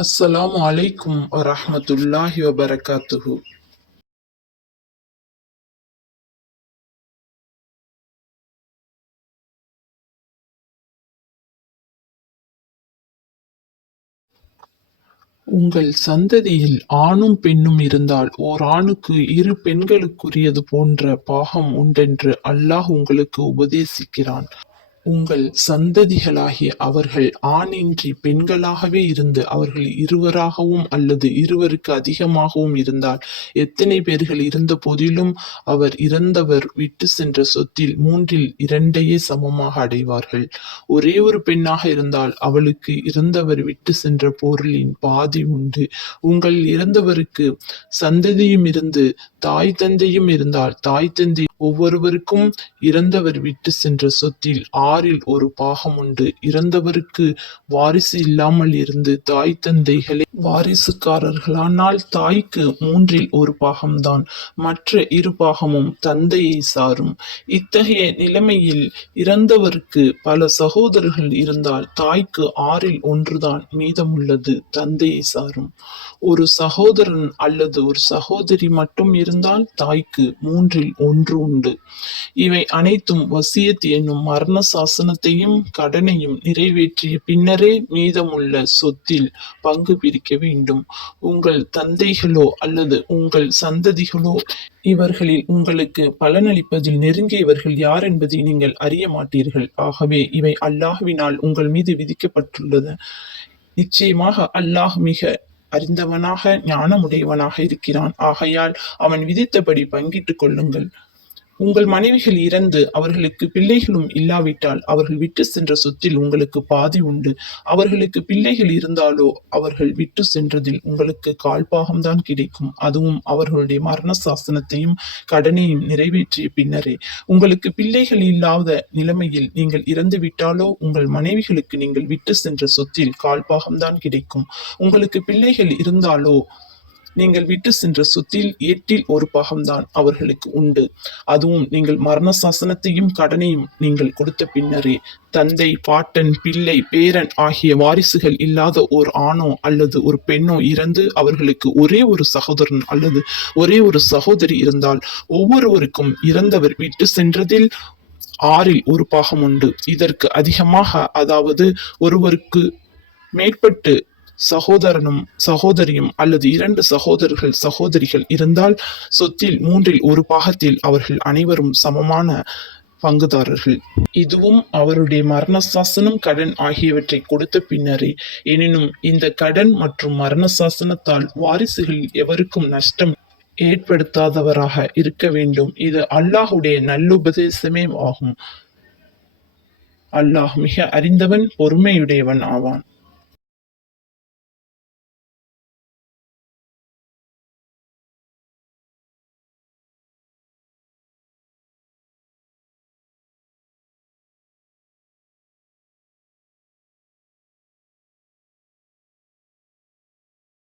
அஸ்ஸலாமு அலைக்கும் வரஹ்மத்துல்லாஹி வபரகாத்துஹு. உங்கள் சந்ததியில் ஆணும் பெண்ணும் இருந்தால் ஓர் ஆணுக்கு இரு பெண்களுக்குரியது போன்ற பாகம் உண்டென்று அல்லாஹ் உங்களுக்கு உபதேசிக்கிறான். உங்கள் சந்ததிகளாகிய அவர்கள் ஆணின்றி பெண்களாகவே இருந்து அவர்கள் இருவராகவும் அல்லது இருவருக்கு அதிகமாகவும் இருந்தால், எத்தனை பேர்கள் இருந்த போதிலும் அவர் இறந்தவர் விட்டு சென்ற சொத்தில் மூன்றில் இரண்டையே சமமாக அடைவார்கள். ஒரே ஒரு பெண்ணாக இருந்தால் அவளுக்கு இறந்தவர் விட்டு சென்ற பொருளின் பாதி உண்டு. உங்கள் இறந்தவருக்கு சந்ததியும் இருந்து தாய் தந்தையும் இருந்தால், தாய் தந்தை ஒவ்வொருவருக்கும் இறந்தவர் விட்டு சென்ற சொத்தில் ஆறில் ஒரு பாகம் உண்டு. இறந்தவருக்கு வாரிசு இல்லாமல் இருந்து தாய் தந்தைகளே வாரிசுக்காரர்களானால் தாய்க்கு மூன்றில் ஒரு பாகம்தான். மற்ற இரு பாகமும் தந்தையை சாரும். இத்தகைய நிலைமையில் இறந்தவருக்கு பல சகோதரர்கள் இருந்தால் தாய்க்கு ஆறில் ஒன்றுதான் மீதமுள்ளது தந்தையை சாரும். ஒரு சகோதரன் அல்லது ஒரு சகோதரி மட்டும் இருந்தால் தாய்க்கு மூன்றில் ஒன்று உண்டு. இவை அனைத்தும் வசியத் என்னும் மரண சாசனத்தையும் கடனையும் நிறைவேற்றிய பின்னரே மீதமுள்ள சொத்தில் பங்கு பிரிக்க வேண்டும். உங்கள் தந்தைகளோ அல்லது உங்கள் சந்ததிகளோ இவர்களில் உங்களுக்கு பலனளிப்பதில் நெருங்கியவர்கள் யார் என்பதை நீங்கள் அறிய மாட்டீர்கள். ஆகவே இவை அல்லாஹ்வினால் உங்கள் மீது விதிக்கப்பட்டுள்ளது. நிச்சயமாக அல்லாஹ் மிக அறிந்தவனாக ஞானமுடையவனாக இருக்கிறான். ஆகையால் அவன் விதித்தபடி பங்கிட்டுக் கொள்ளுங்கள். உங்கள் மனைவிகள் இறந்து அவர்களுக்கு பிள்ளைகளும் இல்லாவிட்டால் அவர்கள் விட்டு சென்ற சொத்தில் உங்களுக்கு பாதி உண்டு. அவர்களுக்கு பிள்ளைகள் இருந்தாலோ அவர்கள் விட்டு சென்றதில் உங்களுக்கு கால்பாகம்தான் கிடைக்கும். அதுவும் அவர்களுடைய மரண சாசனத்தையும் கடனையும் நிறைவேற்றிய பின்னரே. உங்களுக்கு பிள்ளைகள் இல்லாத நிலைமையில் நீங்கள் இறந்து விட்டாலோ உங்கள் மனைவிகளுக்கு நீங்கள் விட்டு சென்ற சொத்தில் கால்பாகம்தான் கிடைக்கும். உங்களுக்கு பிள்ளைகள் இருந்தாலோ நீங்கள் விட்டு சென்ற சொத்தில் 8இல் ஒரு பாகம்தான் அவர்களுக்கு உண்டு. அதுவும் நீங்கள் மரண சாசனத்தையும் கடனையும் நீங்கள் கொடுத்த பின்னரே. தந்தை, பாட்டன், பிள்ளை, பேரன் ஆகிய வாரிசுகள் இல்லாத ஓர் ஆணோ அல்லது ஒரு பெண்ணோ இறந்து அவர்களுக்கு ஒரே ஒரு சகோதரன் அல்லது ஒரே ஒரு சகோதரி இருந்தால் ஒவ்வொருவருக்கும் இறந்தவர் விட்டு சென்றதில் ஆறில் ஒரு பாகம் உண்டு. இதற்கு அதிகமாக, அதாவது ஒருவருக்கு மேற்பட்டு சகோதரனும் சகோதரியும் அல்லது 2 சகோதரர்கள் சகோதரிகள் இருந்தால் சொத்தில் மூன்றில் ஒரு பாகத்தில் அவர்கள் அனைவரும் சமமான பங்குதாரர்கள். இதுவும் அவருடைய மரண சாசனம், கடன் ஆகியவற்றை கொடுத்த பின்னரே. எனினும் இந்த கடன் மற்றும் மரண சாசனத்தால் வாரிசுகள் எவருக்கும் நஷ்டம் ஏற்படுத்தாதவராக இருக்க வேண்டும். இது அல்லாஹுடைய நல்லுபதேசமே ஆகும். அல்லாஹ் மிக அறிந்தவன், பொறுமையுடையவன் ஆவான்.